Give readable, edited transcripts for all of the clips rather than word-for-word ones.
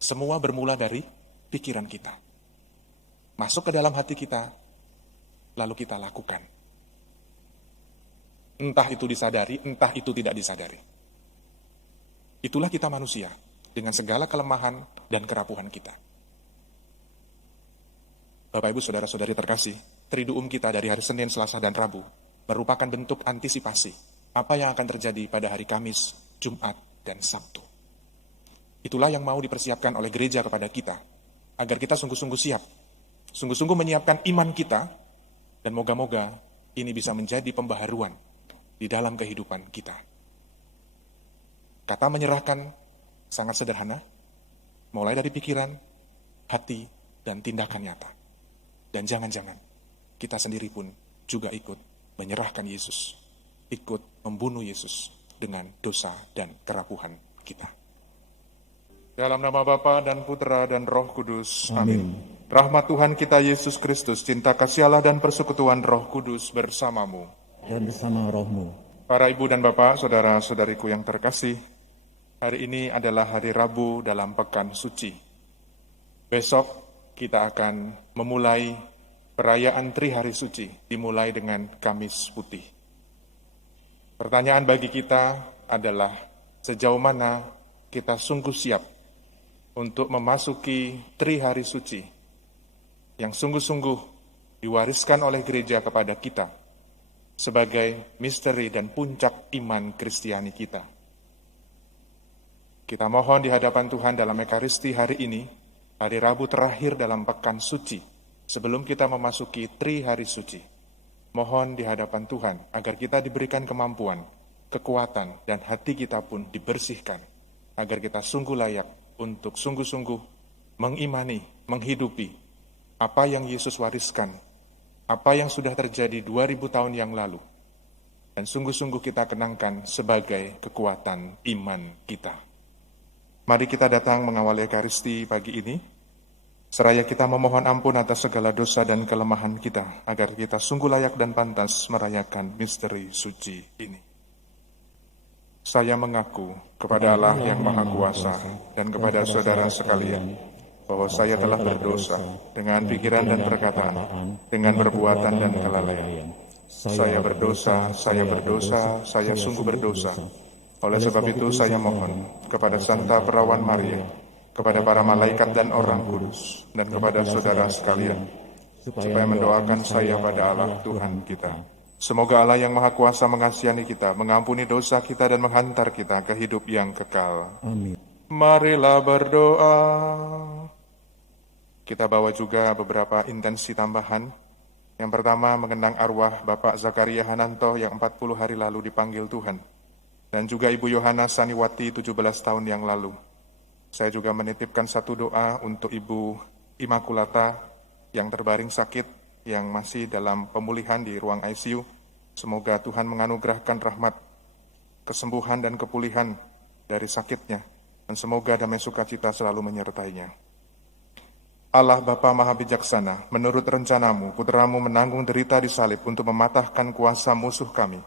Semua bermula dari pikiran kita. Masuk ke dalam hati kita, lalu kita lakukan. Entah itu disadari, entah itu tidak disadari. Itulah kita manusia, dengan segala kelemahan dan kerapuhan kita. Bapak, Ibu, Saudara-saudari terkasih, Triduum kita dari hari Senin, Selasa, dan Rabu merupakan bentuk antisipasi apa yang akan terjadi pada hari Kamis, Jumat, dan Sabtu. Itulah yang mau dipersiapkan oleh gereja kepada kita, agar kita sungguh-sungguh siap, sungguh-sungguh menyiapkan iman kita, dan moga-moga ini bisa menjadi pembaharuan di dalam kehidupan kita. Kata menyerahkan sangat sederhana, mulai dari pikiran, hati, dan tindakan nyata. Dan jangan-jangan kita sendiri pun juga ikut menyerahkan Yesus, ikut membunuh Yesus dengan dosa dan kerapuhan kita. Dalam nama Bapa dan Putra dan Roh Kudus. Amin. Rahmat Tuhan kita Yesus Kristus, cinta kasih Allah dan persekutuan Roh Kudus bersamamu. Dan bersama rohmu. Para ibu dan bapak, saudara-saudariku yang terkasih, hari ini adalah hari Rabu dalam Pekan Suci. Besok kita akan memulai perayaan Trihari Suci, dimulai dengan Kamis Putih. Pertanyaan bagi kita adalah, sejauh mana kita sungguh siap untuk memasuki Trihari Suci yang sungguh-sungguh diwariskan oleh gereja kepada kita sebagai misteri dan puncak iman Kristiani kita. Kita mohon di hadapan Tuhan dalam Ekaristi hari ini, hari Rabu terakhir dalam Pekan Suci, sebelum kita memasuki Trihari Suci. Mohon di hadapan Tuhan agar kita diberikan kemampuan, kekuatan, dan hati kita pun dibersihkan, agar kita sungguh layak untuk sungguh-sungguh mengimani, menghidupi apa yang Yesus wariskan, apa yang sudah terjadi 2000 tahun yang lalu, dan sungguh-sungguh kita kenangkan sebagai kekuatan iman kita. Mari kita datang mengawali Ekaristi pagi ini, seraya kita memohon ampun atas segala dosa dan kelemahan kita, agar kita sungguh layak dan pantas merayakan misteri suci ini. Saya mengaku kepada Allah yang Maha Kuasa dan kepada saudara sekalian, bahwa saya telah berdosa dengan pikiran dan perkataan, dengan perbuatan dan kelalaian. Saya berdosa, saya sungguh berdosa. Oleh sebab itu saya mohon kepada Santa Perawan Maria, kepada para malaikat dan orang kudus, dan kepada saudara sekalian, supaya mendoakan saya pada Allah Tuhan kita. Semoga Allah yang Maha Kuasa mengasihi kita, mengampuni dosa kita, dan menghantar kita ke hidup yang kekal. Amin. Marilah berdoa. Kita bawa juga beberapa intensi tambahan. Yang pertama, mengenang arwah Bapak Zakaria Hananto yang 40 hari lalu dipanggil Tuhan. Dan juga Ibu Yohana Saniwati 17 tahun yang lalu. Saya juga menitipkan satu doa untuk Ibu Imakulata yang terbaring sakit, yang masih dalam pemulihan di ruang ICU. Semoga Tuhan menganugerahkan rahmat, kesembuhan dan kepulihan dari sakitnya. Dan semoga damai sukacita selalu menyertainya. Allah Bapa Maha Bijaksana, menurut rencanamu, putramu menanggung derita di salib untuk mematahkan kuasa musuh kami.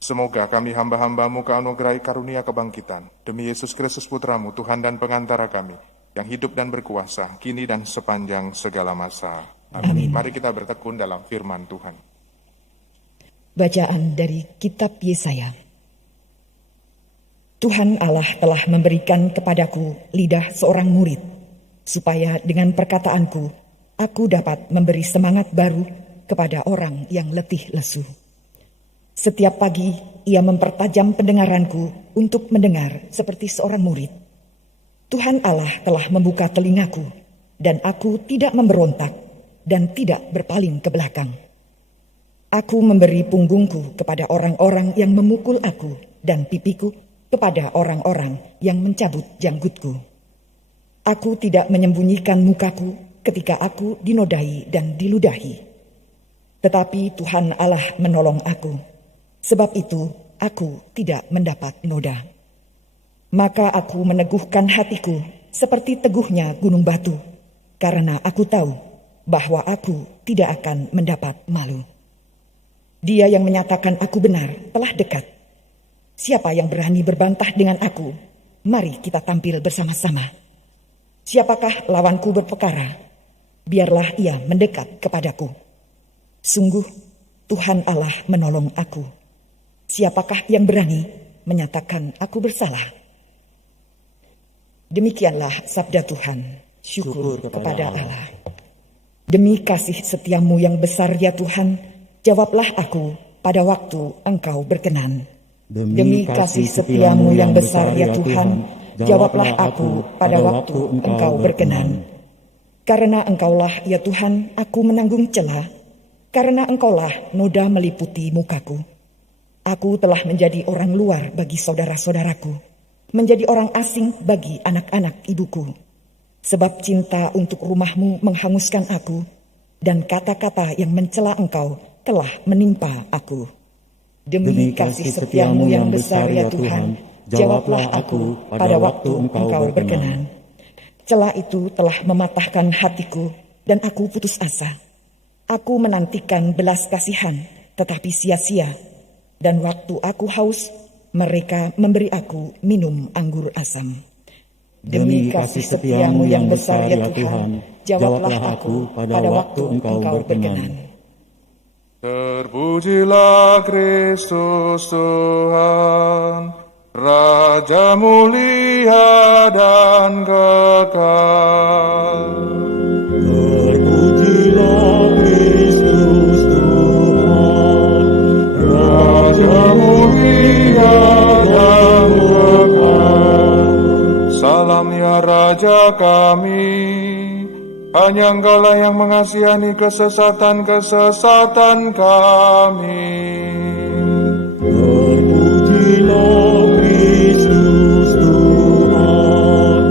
Semoga kami hamba-hambamu keanugerahi karunia kebangkitan. Demi Yesus Kristus putramu, Tuhan dan pengantara kami, yang hidup dan berkuasa, kini dan sepanjang segala masa. Amin. Mari kita bertekun dalam firman Tuhan. Bacaan dari Kitab Yesaya. Tuhan Allah telah memberikan kepadaku lidah seorang murid, supaya dengan perkataanku, aku dapat memberi semangat baru kepada orang yang letih lesu. Setiap pagi, ia mempertajam pendengaranku untuk mendengar seperti seorang murid. Tuhan Allah telah membuka telingaku, dan aku tidak memberontak dan tidak berpaling ke belakang. Aku memberi punggungku kepada orang-orang yang memukul aku, dan pipiku kepada orang-orang yang mencabut janggutku. Aku tidak menyembunyikan mukaku ketika aku dinodai dan diludahi. Tetapi Tuhan Allah menolong aku. Sebab itu aku tidak mendapat noda. Maka aku meneguhkan hatiku seperti teguhnya gunung batu, karena aku tahu bahwa aku tidak akan mendapat malu. Dia yang menyatakan aku benar telah dekat. Siapa yang berani berbantah dengan aku? Mari kita tampil bersama-sama. Siapakah lawanku berperkara? Biarlah ia mendekat kepadaku. Sungguh, Tuhan Allah menolong aku. Siapakah yang berani menyatakan aku bersalah? Demikianlah sabda Tuhan. Syukur kepada Allah. Demi kasih setiamu yang besar ya Tuhan, jawablah aku pada waktu Engkau berkenan. Demi kasih setiamu yang besar ya Tuhan, jawablah aku pada waktu Engkau berkenan. Karena Engkaulah ya Tuhan, aku menanggung celah. Karena Engkaulah noda meliputi mukaku. Aku telah menjadi orang luar bagi saudara-saudaraku, menjadi orang asing bagi anak-anak ibuku. Sebab cinta untuk rumahmu menghanguskan aku, dan kata-kata yang mencela Engkau telah menimpa aku. Demi kasih setiamu yang besar ya Tuhan, jawablah aku pada waktu Engkau berkenan. Celah itu telah mematahkan hatiku, dan aku putus asa. Aku menantikan belas kasihan, tetapi sia-sia. Dan waktu aku haus, mereka memberi aku minum anggur asam. Demi kasih setiamu yang besar ya Tuhan, jawablah aku pada waktu Engkau berkenan. Terpujilah Kristus Tuhan, Raja mulia dan kekal. Terpujilah Kristus Tuhan, Raja mulia dan kekal. Salam ya Raja kami, hanya Engkaulah yang mengasihani kesesatan-kesesatan kami. terpujilah Kristus Tuhan,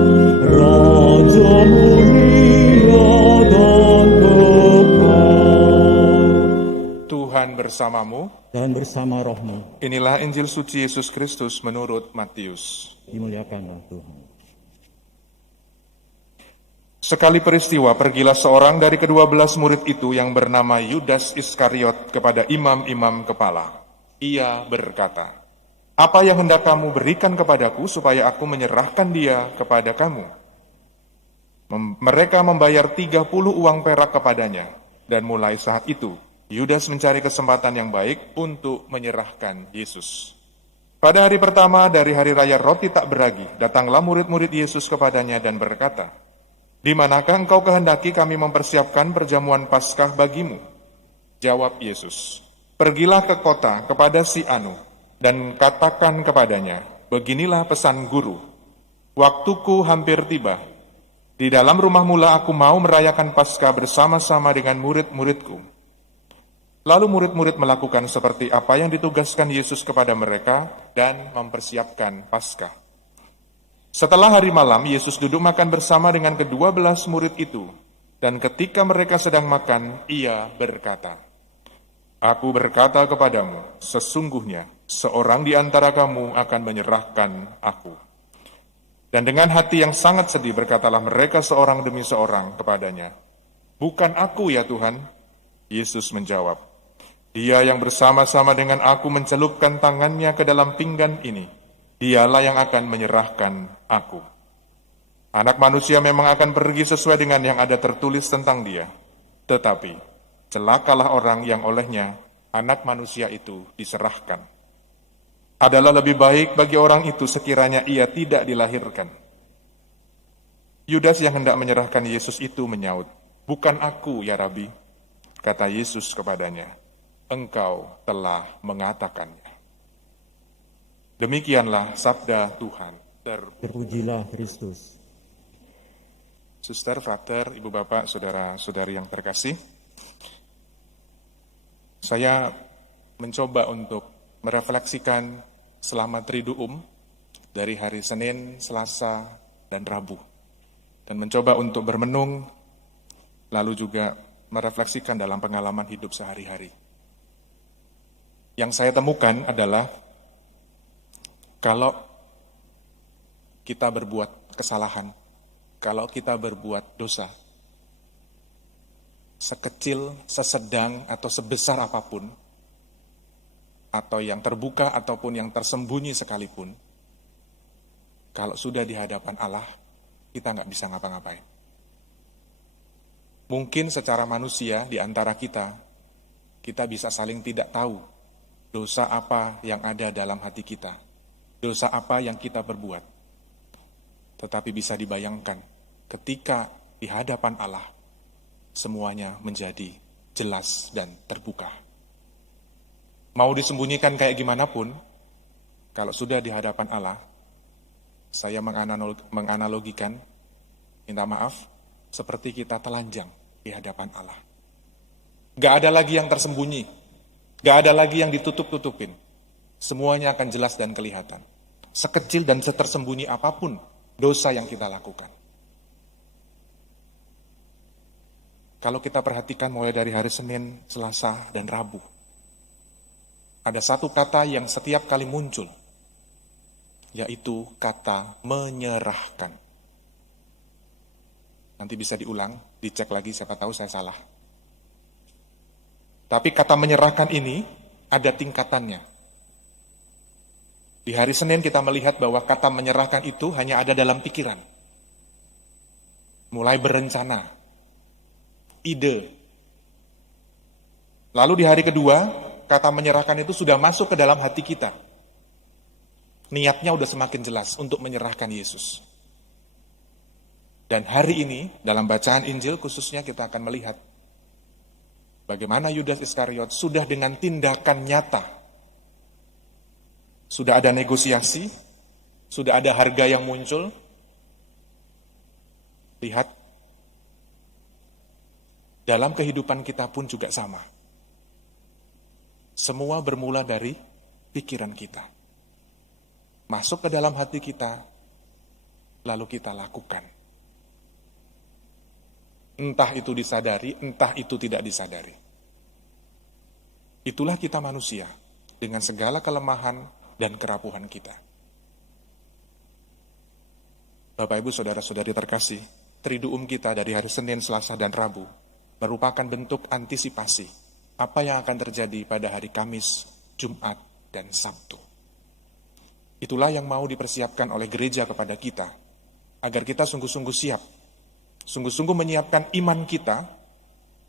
Raja mulia dan kekal. Tuhan bersamamu. Dan bersama rohmu, Inilah Injil suci Yesus Kristus menurut Matius. dimuliakanlah Tuhan. Sekali peristiwa, pergilah seorang dari ke-12 murid itu yang bernama Yudas Iskariot kepada imam-imam kepala. Ia berkata, "Apa yang hendak kamu berikan kepadaku supaya aku menyerahkan dia kepada kamu?" Mereka membayar 30 uang perak kepadanya, dan mulai saat itu, Yudas mencari kesempatan yang baik untuk menyerahkan Yesus. Pada hari pertama dari hari raya roti tak beragi, datanglah murid-murid Yesus kepadanya dan berkata, "Di manakah engkau kehendaki kami mempersiapkan perjamuan Paskah bagimu?" Jawab Yesus, "Pergilah ke kota kepada si Anu, dan katakan kepadanya, beginilah pesan guru, waktuku hampir tiba. Di dalam rumah mula aku mau merayakan Paskah bersama-sama dengan murid-muridku." Lalu murid-murid melakukan seperti apa yang ditugaskan Yesus kepada mereka dan mempersiapkan Paskah. Setelah hari malam, Yesus duduk makan bersama dengan ke-12 murid itu, dan ketika mereka sedang makan, ia berkata, "Aku berkata kepadamu, sesungguhnya seorang di antara kamu akan menyerahkan aku." Dan dengan hati yang sangat sedih berkatalah mereka seorang demi seorang kepadanya, "Bukan aku ya Tuhan." Yesus menjawab, "Dia yang bersama-sama dengan aku mencelupkan tangannya ke dalam pinggan ini, dialah yang akan menyerahkan aku. Anak manusia memang akan pergi sesuai dengan yang ada tertulis tentang dia. Tetapi, celakalah orang yang olehnya anak manusia itu diserahkan. Adalah lebih baik bagi orang itu sekiranya ia tidak dilahirkan." Yudas yang hendak menyerahkan Yesus itu menyaut, "Bukan aku ya Rabi." Kata Yesus kepadanya, "Engkau telah mengatakannya." Demikianlah sabda Tuhan. Terpujilah Kristus. Suster, Frater, Ibu Bapak, Saudara-saudari yang terkasih, saya mencoba untuk merefleksikan selama Triduum dari hari Senin, Selasa, dan Rabu, dan mencoba untuk bermenung, lalu juga merefleksikan dalam pengalaman hidup sehari-hari. Yang saya temukan adalah kalau kita berbuat kesalahan, kalau kita berbuat dosa, sekecil, sesedang, atau sebesar apapun, atau yang terbuka ataupun yang tersembunyi sekalipun, kalau sudah di hadapan Allah, kita nggak bisa ngapa-ngapain. Mungkin secara manusia di antara kita bisa saling tidak tahu dosa apa yang ada dalam hati kita, dosa apa yang kita berbuat. Tetapi bisa dibayangkan ketika di hadapan Allah, semuanya menjadi jelas dan terbuka. Mau disembunyikan kayak gimana pun, kalau sudah di hadapan Allah, saya menganalogikan, minta maaf, seperti kita telanjang di hadapan Allah. Gak ada lagi yang tersembunyi, gak ada lagi yang ditutup-tutupin. Semuanya akan jelas dan kelihatan. Sekecil dan setersembunyi apapun dosa yang kita lakukan. Kalau kita perhatikan mulai dari hari Senin, Selasa, dan Rabu, ada satu kata yang setiap kali muncul, yaitu kata menyerahkan. Nanti bisa diulang, dicek lagi, siapa tahu saya salah. Tapi kata menyerahkan ini ada tingkatannya. Di hari Senin kita melihat bahwa kata menyerahkan itu hanya ada dalam pikiran. Mulai berencana, ide. Lalu di hari kedua, kata menyerahkan itu sudah masuk ke dalam hati kita. Niatnya udah semakin jelas untuk menyerahkan Yesus. Dan hari ini, dalam bacaan Injil khususnya kita akan melihat bagaimana Yudas Iskariot sudah dengan tindakan nyata. Sudah ada negosiasi, sudah ada harga yang muncul. Lihat, dalam kehidupan kita pun juga sama. Semua bermula dari pikiran kita. Masuk ke dalam hati kita, lalu kita lakukan. Entah itu disadari, entah itu tidak disadari. Itulah kita manusia, dengan segala kelemahan dan kerapuhan kita. Bapak, Ibu, Saudara-saudari terkasih, Triduum kita dari hari Senin, Selasa, dan Rabu merupakan bentuk antisipasi apa yang akan terjadi pada hari Kamis, Jumat, dan Sabtu. Itulah yang mau dipersiapkan oleh gereja kepada kita, agar kita sungguh-sungguh siap, sungguh-sungguh menyiapkan iman kita,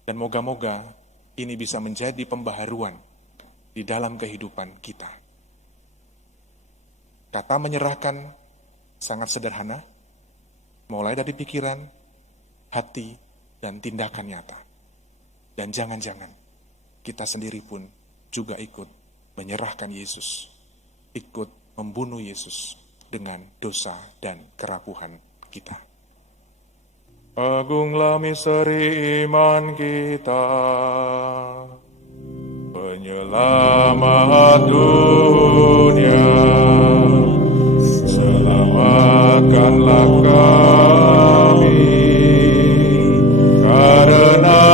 dan moga-moga ini bisa menjadi pembaharuan di dalam kehidupan kita. Kata menyerahkan sangat sederhana, mulai dari pikiran, hati, dan tindakan nyata. Dan jangan-jangan kita sendiri pun juga ikut menyerahkan Yesus, ikut membunuh Yesus dengan dosa dan kerapuhan kita. Agunglah misteri iman kita, penyelamat dunia, selamatkanlah kami, karena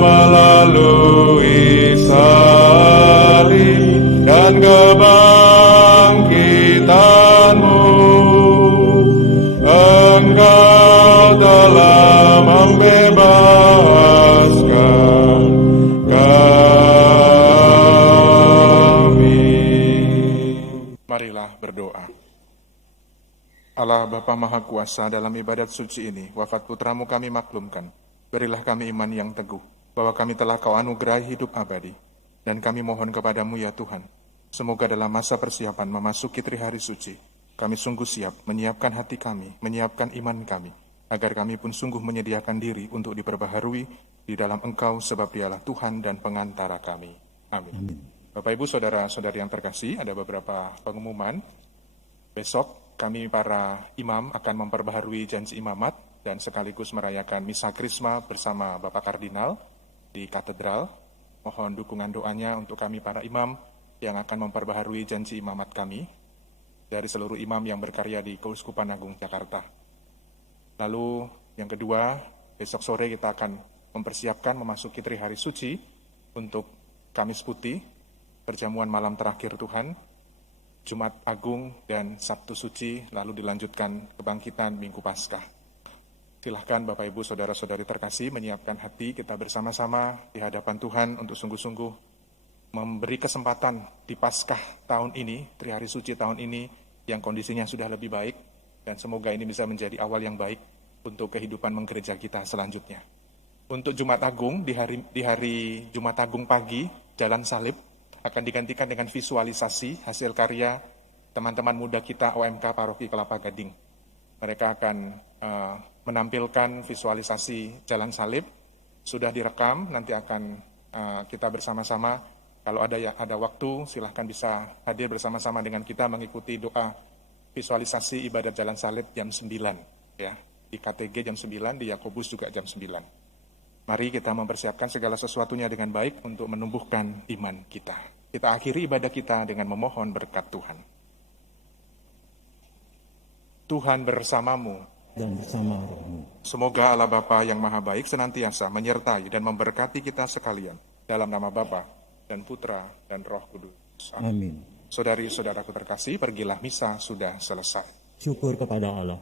melalui salib dan kebangkitan-Mu, Engkau telah membebaskan kami. Marilah berdoa. Allah Bapa Maha Kuasa, dalam ibadat suci ini, wafat putramu kami maklumkan. Berilah kami iman yang teguh, bahwa kami telah Kau anugerahi hidup abadi. Dan kami mohon kepadamu ya Tuhan, semoga dalam masa persiapan memasuki Trihari Suci, kami sungguh siap menyiapkan hati kami, menyiapkan iman kami, agar kami pun sungguh menyediakan diri untuk diperbaharui di dalam Engkau, sebab Dialah Tuhan dan pengantara kami. Amin. Bapak, Ibu, Saudara-saudari yang terkasih, ada beberapa pengumuman. Besok kami para imam akan memperbaharui janji imamat dan sekaligus merayakan Misa Krisma bersama Bapak Kardinal di Katedral. Mohon dukungan doanya untuk kami para imam yang akan memperbaharui janji imamat kami dari seluruh imam yang berkarya di Keuskupan Agung Jakarta. Lalu yang kedua, besok sore kita akan mempersiapkan memasuki Trihari Suci untuk Kamis Putih, perjamuan malam terakhir Tuhan, Jumat Agung, dan Sabtu Suci, lalu dilanjutkan kebangkitan Minggu Paskah. Silahkan Bapak, Ibu, Saudara-saudari terkasih menyiapkan hati kita bersama-sama di hadapan Tuhan untuk sungguh-sungguh memberi kesempatan di Paskah tahun ini, Trihari Suci tahun ini, yang kondisinya sudah lebih baik, dan semoga ini bisa menjadi awal yang baik untuk kehidupan menggereja kita selanjutnya. Untuk Jumat Agung, di hari Jumat Agung pagi, Jalan Salib akan digantikan dengan visualisasi hasil karya teman-teman muda kita OMK Paroki Kelapa Gading. Mereka akan menampilkan visualisasi Jalan Salib, sudah direkam, nanti akan kita bersama-sama, kalau ada waktu silahkan bisa hadir bersama-sama dengan kita mengikuti doa visualisasi ibadat Jalan Salib jam 9, ya. Di KTG jam 9, di Yakobus juga jam 9. Mari kita mempersiapkan segala sesuatunya dengan baik untuk menumbuhkan iman kita. Kita akhiri ibadah kita dengan memohon berkat Tuhan. Tuhan bersamamu, dan bersama rohmu. semoga Allah Bapa yang Maha Baik senantiasa menyertai dan memberkati kita sekalian. Dalam nama Bapa dan Putra dan Roh Kudus. Amin. Saudari-saudaraku terkasih, pergilah misa sudah selesai. Syukur kepada Allah.